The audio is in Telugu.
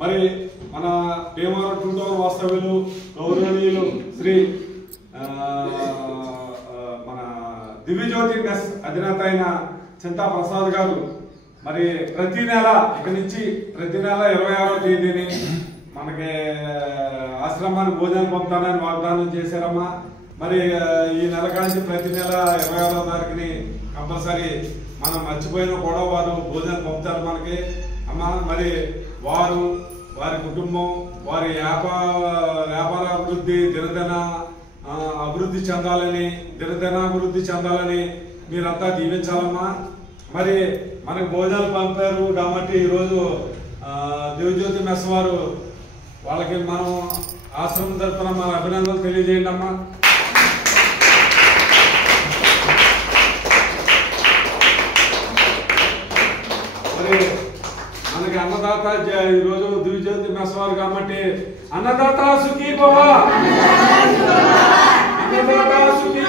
మరి మన భీమవరం 2 టౌన్ వాస్తవ్యులు గౌరవనీయులు శ్రీ మన దివ్యజ్యోతి మెస్ అధినేత అయిన చింతా ప్రసాద్ గారు మరి ప్రతి నెల ఇక నుంచి ప్రతి నెల 26వ తేదీని మనకి ఆశ్రమానికి భోజనాలు పంపుతానని వాగ్దానం చేశారమ్మా. మరి ఈ నెల కాంచి ప్రతి నెల 26వ తారీఖుని కంపల్సరీ మనం మర్చిపోయినా కూడా వారు భోజనాలు పంపుతారు మనకి అమ్మా. మరి వారు వారి కుటుంబం వారి వ్యాపార అభివృద్ధి అభివృద్ధి చెందాలని మీరంతా దీవించాలమ్మా. మరి మనకు భోజనాలు పంపారు కాబట్టి ఈరోజు దివ్యజ్యోతి మెస్ వారు వాళ్ళకి మనం ఆశ్రమం తరఫున మన అభినందనలు తెలియజేయండి అమ్మా. మరి మనకి అన్నదాత ఈరోజు దివ్యజ్యోతి మెస్ వారు కాబట్టి అన్నదాత సుఖీ భవ, అన్నదాత సుఖీ